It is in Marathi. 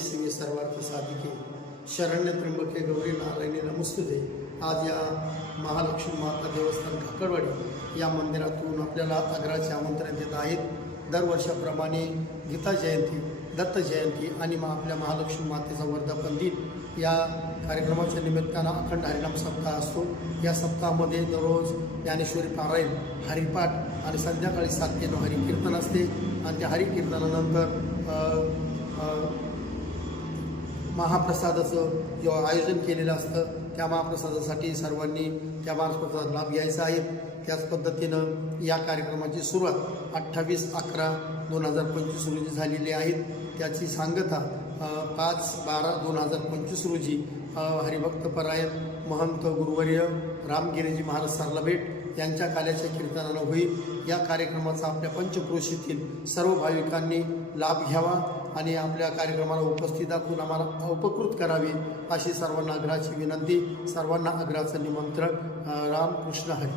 शिवे सर्वार्थ साधिके शरण्य त्र्यंबके गौरी नारायणी नमस्तुते। आज या महालक्ष्मी माता देवस्थान काकडवाडी या मंदिरातून आपल्याला आग्राचे आमंत्रण देत आहेत। दरवर्षाप्रमाणे गीता जयंती, दत्त जयंती आणि आपल्या महालक्ष्मी मातेचा वर्धापन दिन या कार्यक्रमाच्या निमित्तानं अखंड हरिनाम सप्ताह असतो। या सप्ताहामध्ये दररोज ज्ञानेश्वरी पारायण, हरिपाठ आणि संध्याकाळी 7 ते 9 हरिकीर्तन असते आणि त्या हरिकीर्तनानंतर महाप्रसादाचं जे आयोजन केलेलं असतं त्या महाप्रसादासाठी सर्वांनी त्या महाप्रसादाचा लाभ घ्यायचा आहे। त्याच पद्धतीनं या कार्यक्रमाची सुरुवात 28/11/2025 रोजी झालेली आहे। त्याची सांगता 5/12/2025 रोजी हरिभक्तपरायण महंत गुरुवर्य रामगिरीजी महाराज सरलाभेट यांच्या काल्याच्या कीर्तनानं होईल। या कार्यक्रमाचा आपल्या पंचक्रोशीतील सर्व भाविकांनी लाभ घ्यावा आणि आपल्या कार्यक्रमाला उपस्थित दाखवून आम्हाला उपकृत करावे अशी सर्वांना आग्रहाची विनंती, सर्वांना आग्रहाचं निमंत्रण। रामकृष्ण हरी।